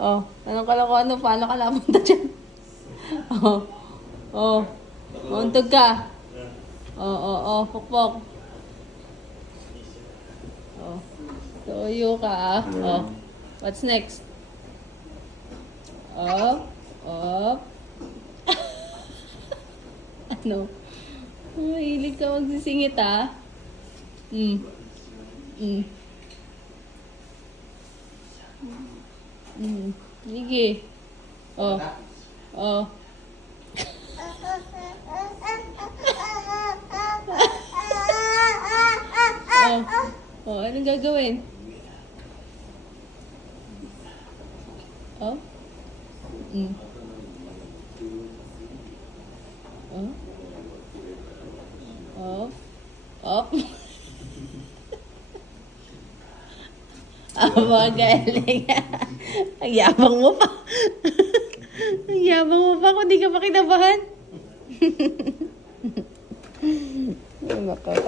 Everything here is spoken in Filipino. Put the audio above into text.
Oh, anong kalokohan? Paano ka napunta dyan? Oh. Oh. Mauntog ka. Oh. Pukpok. Oh. Tuyo ka ah. Oh. What's next? Up. Ano? Mahilig ka magsisingit ah. Sige. Oh. Anong gagawin? Oh? Up. Magaling. Ang yabang mo pa. Ang yabang mo pa kung di ka pa kinabahan. Ay,